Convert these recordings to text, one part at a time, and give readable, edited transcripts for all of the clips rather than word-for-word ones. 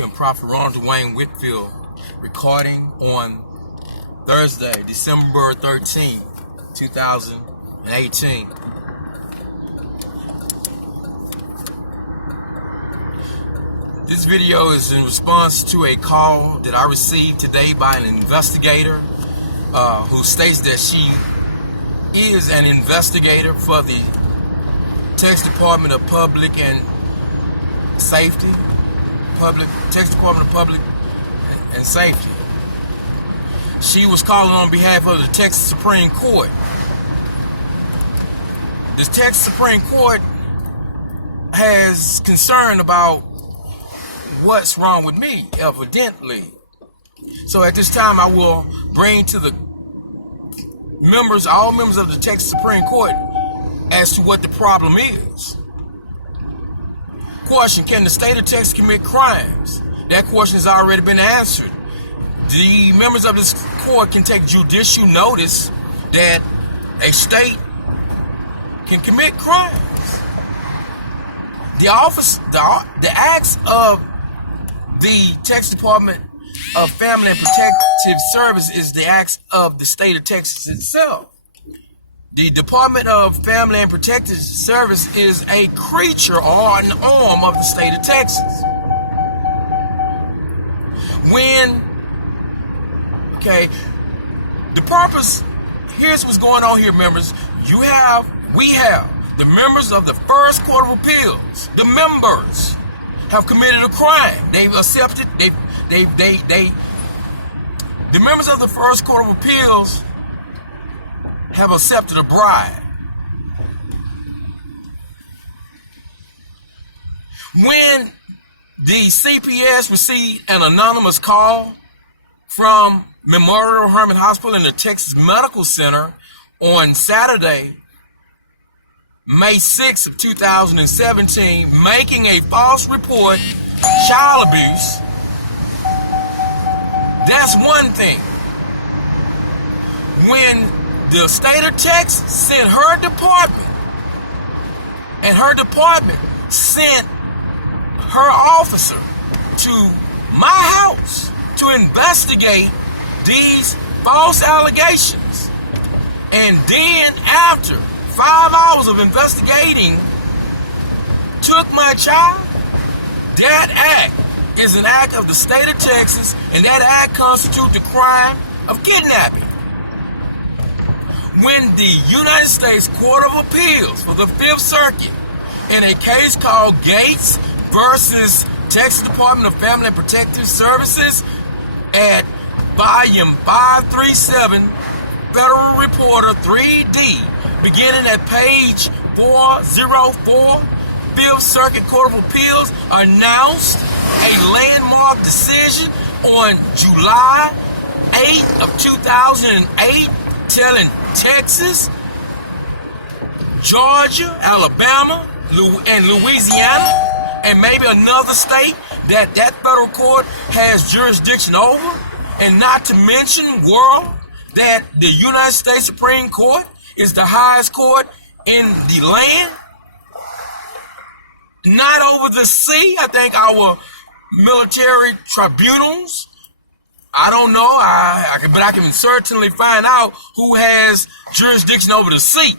American Prophet Ronald Dwayne Whitfield, recording on Thursday, December 13th, 2018. This video is in response to a call that I received today by an investigator who states that she is an investigator for the Texas Department of Public and Safety, Texas Department of Public and Safety. She was calling on behalf of the Texas Supreme Court. The Texas Supreme Court has concern about what's wrong with me, evidently. So at this time, I will bring to the all members of the Texas Supreme Court as to what the problem is. Question: can the state of Texas commit crimes? That question has already been answered. The members of this court can take judicial notice that a state can commit crimes. The acts of the Texas Department of Family and Protective Service is the acts of the state of Texas itself. The Department of Family and Protective Service is a creature or an arm of the state of Texas. The purpose, here's what's going on here, members. We have the members of the First Court of Appeals. The members have committed a crime. They've accepted, the members of the First Court of Appeals have accepted a bribe. When the CPS received an anonymous call from Memorial Hermann Hospital in the Texas Medical Center on Saturday, May 6th of 2017, making a false report, child abuse, that's one thing. When the state of Texas sent her department, and her department sent her officer to my house to investigate these false allegations, and then after 5 hours of investigating, took my child, that act is an act of the state of Texas, and that act constitutes the crime of kidnapping. When the United States Court of Appeals for the Fifth Circuit, in a case called Gates versus Texas Department of Family and Protective Services at volume 537, Federal Reporter 3D, beginning at page 404, Fifth Circuit Court of Appeals announced a landmark decision on July 8th of 2008, telling Texas, Georgia, Alabama, and Louisiana, and maybe another state that federal court has jurisdiction over, and not to mention world, that the United States Supreme Court is the highest court in the land, not over the sea. I think our military tribunals, I don't know, but I can certainly find out who has jurisdiction over the sea,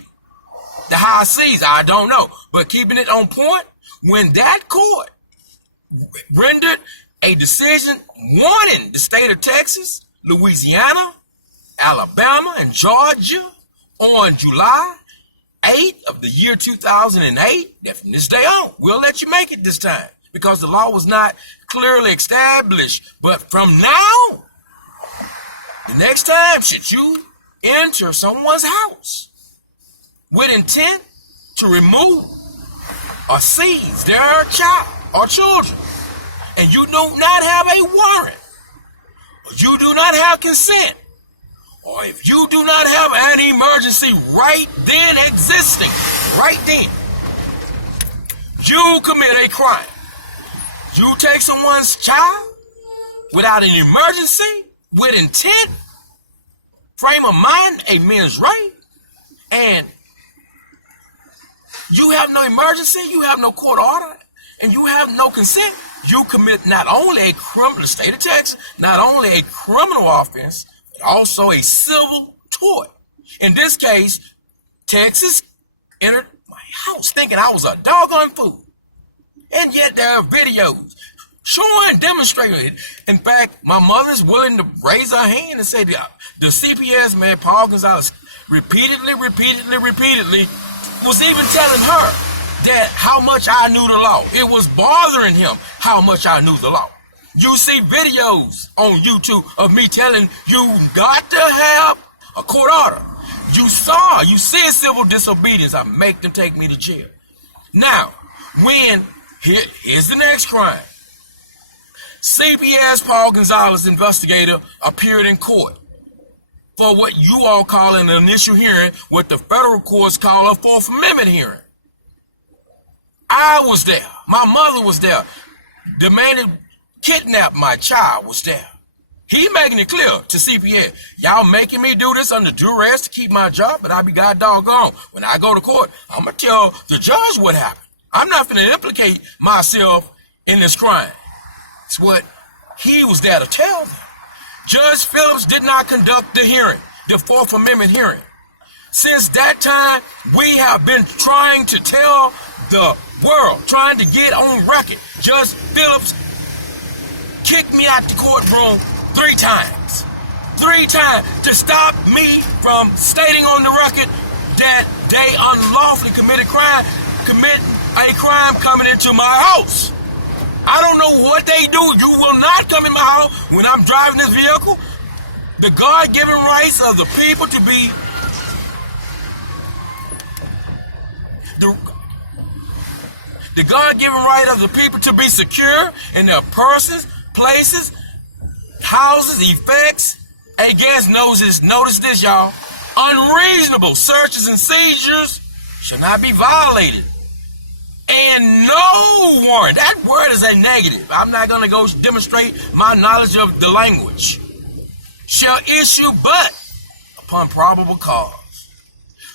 the high seas. I don't know, but keeping it on point, when that court rendered a decision warning the state of Texas, Louisiana, Alabama, and Georgia on July 8th of the year 2008, that from this day on, we'll let you make it this time, because the law was not clearly established. But from now, the next time, should you enter someone's house with intent to remove or seize their child or children, and you do not have a warrant, or you do not have consent, or if you do not have an emergency right then existing, right then, you commit a crime. You take someone's child without an emergency, with intent, frame of mind, a mens rea, and you have no emergency, you have no court order, and you have no consent, you commit not only a criminal, the state of Texas, not only a criminal offense, but also a civil tort. In this case, Texas entered my house thinking I was a doggone fool. And yet there are videos showing, demonstrating it. In fact, my mother's willing to raise her hand and say the CPS man, Paul Gonzalez, repeatedly was even telling her that how much I knew the law. It was bothering him how much I knew the law. You see videos on YouTube of me telling you got to have a court order. You see civil disobedience, I make them take me to jail. Now, here's the next crime. CPS Paul Gonzalez, investigator, appeared in court for what you all call an initial hearing, what the federal courts call a Fourth Amendment hearing. I was there. My mother was there. The man that kidnapped my child was there. He making it clear to CPS, y'all making me do this under duress to keep my job, but I be god doggone. When I go to court, I'm going to tell the judge what happened. I'm not going to implicate myself in this crime. It's what he was there to tell them. Judge Phillips did not conduct the hearing, the Fourth Amendment hearing. Since that time, we have been trying to tell the world, trying to get on record. Judge Phillips kicked me out the courtroom 3 times. 3 times to stop me from stating on the record that they unlawfully committing a crime coming into my house. I don't know what they do. You will not come in my house when I'm driving this vehicle. The God-given rights of the people to be the God-given right of the people to be secure in their persons, places, houses, effects, against notice this, y'all. Unreasonable searches and seizures shall not be violated. And no warrant, that word is a negative. I'm not going to go demonstrate my knowledge of the language. Shall issue but upon probable cause.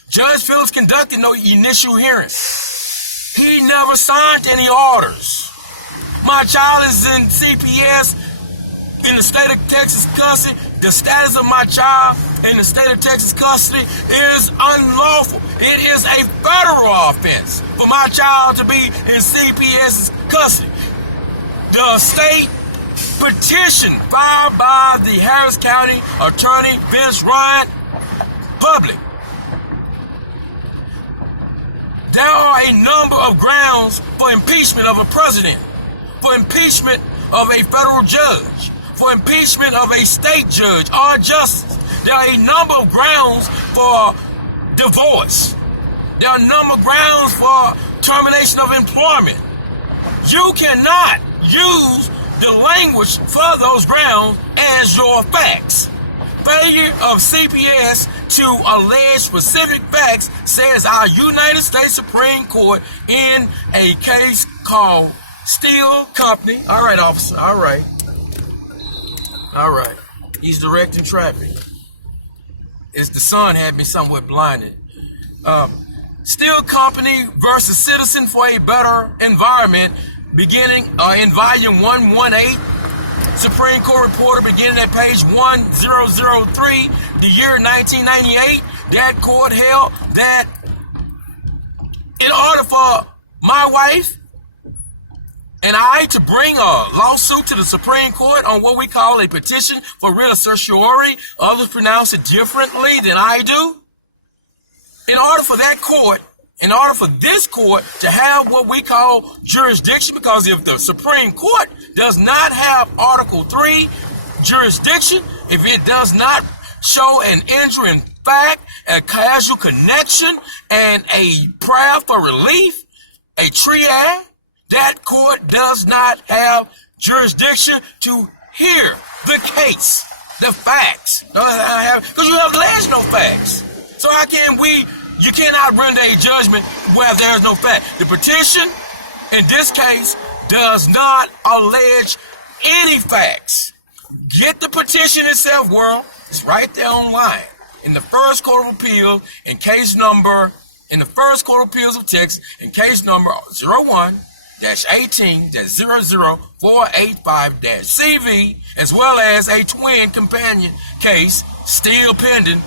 Judge Phillips conducted no initial hearing. He never signed any orders. My child is in CPS in the state of Texas custody. The status of my child in the state of Texas custody is unlawful. It is a federal offense for my child to be in CPS's custody. The state petition filed by the Harris County Attorney Vince Ryan Public. There are a number of grounds for impeachment of a president, for impeachment of a federal judge, for impeachment of a state judge or justice. There are a number of grounds for divorce. There are a number of grounds for termination of employment. You cannot use the language for those grounds as your facts. Failure of CPS to allege specific facts, says our United States Supreme Court in a case called Steele Company. All right, officer. All right. He's directing traffic. As the sun had been somewhat blinded. Steele Company versus Citizen for a Better Environment, beginning in volume 118. Supreme Court reporter beginning at page 1003, the year 1998, that court held that in order for my wife and I to bring a lawsuit to the Supreme Court on what we call a petition for writ of certiorari, others pronounce it differently than I do, in order for this court to have what we call jurisdiction, because if the Supreme Court does not have Article 3 jurisdiction, if it does not show an injury in fact, a causal connection, and a prayer for relief, a triad, that court does not have jurisdiction to hear the case, the facts. Because you have alleged no facts. So how can you cannot render a judgment where there is no fact. The petition, in this case, does not allege any facts. Get the petition itself, world. It's right there online. In the First Court of Appeals, in the First Court of Appeals of Texas, in case number 1-18-00485-CV, as well as a twin companion case still pending.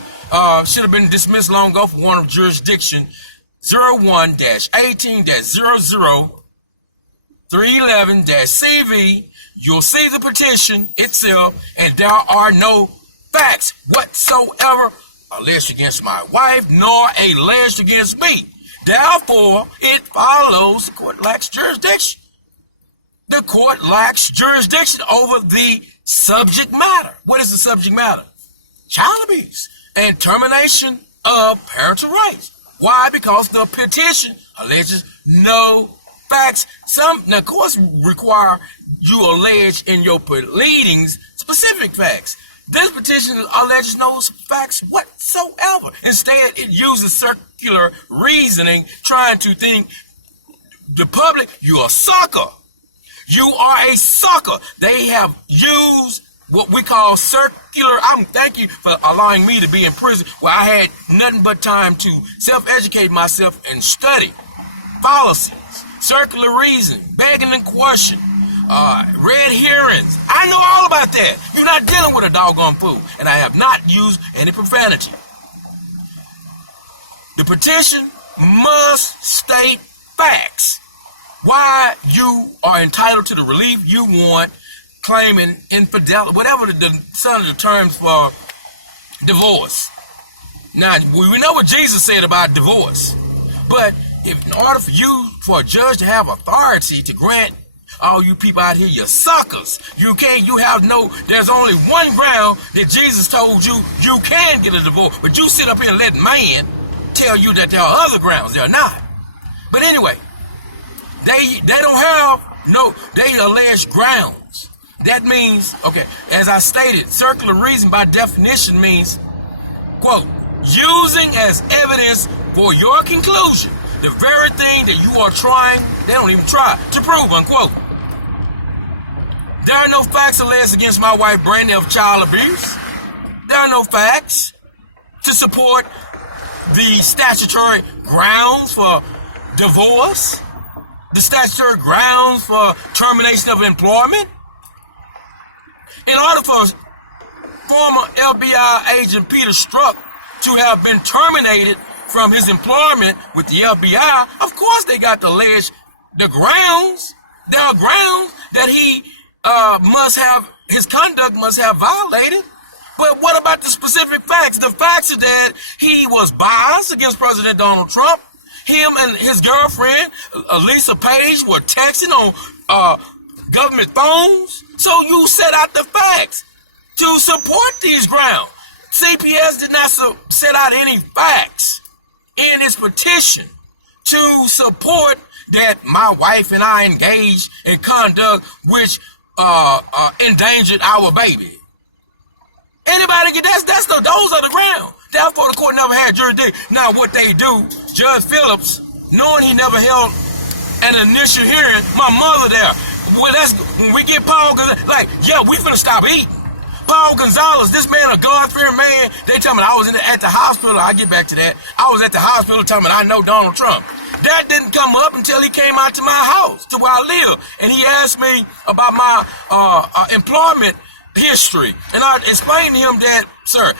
Should have been dismissed long ago for warrant of jurisdiction 01-18-00311-CV. You'll see the petition itself, and there are no facts whatsoever alleged against my wife, nor alleged against me. Therefore, it follows the court lacks jurisdiction. The court lacks jurisdiction over the subject matter. What is the subject matter? Child abuse and termination of parental rights. Why? Because the petition alleges no facts. Some, of course, require you allege in your pleadings specific facts. This petition alleges no facts whatsoever. Instead, it uses circular reasoning, trying to think the public, you're a sucker. You are a sucker. They have used what we call circular. Thank you for allowing me to be in prison where I had nothing but time to self-educate myself and study policies, circular reasoning, begging and question, red herrings. I know all about that. You're not dealing with a doggone fool. And I have not used any profanity. The petition must state facts. Why you are entitled to the relief you want, claiming infidelity, whatever some of the terms for divorce. Now, we know what Jesus said about divorce. But if in order for a judge to have authority to grant all you people out here, you're suckers. There's only one ground that Jesus told you can get a divorce, but you sit up here and let man tell you that there are other grounds. They're not. But anyway, they allege grounds. That means, okay, as I stated, circular reason by definition means, quote, using as evidence for your conclusion the very thing that you are trying, they don't even try, to prove, unquote. There are no facts alleged against my wife, Brandy, of child abuse. There are no facts to support the statutory grounds for divorce, the statutory grounds for termination of employment. In order for former FBI agent Peter Strzok to have been terminated from his employment with the FBI, of course they got to allege the grounds. There are grounds that his conduct must have violated. But what about the specific facts? The facts are that he was biased against President Donald Trump. Him and his girlfriend, Lisa Page, were texting on government phones. So you set out the facts to support these grounds. CPS did not set out any facts in its petition to support that my wife and I engaged in conduct which endangered our baby. Anybody get those are the grounds. Therefore, the court never had jurisdiction. Now, what they do, Judge Phillips, knowing he never held an initial hearing, my mother there. Well, when we get Paul Gonzalez, we finna stop eating. Paul Gonzalez, this man, a God-fearing man, they tell me I was at the hospital. I'll get back to that. I was at the hospital telling me I know Donald Trump. That didn't come up until he came out to my house, to where I live. And he asked me about my employment history. And I explained to him that, sir,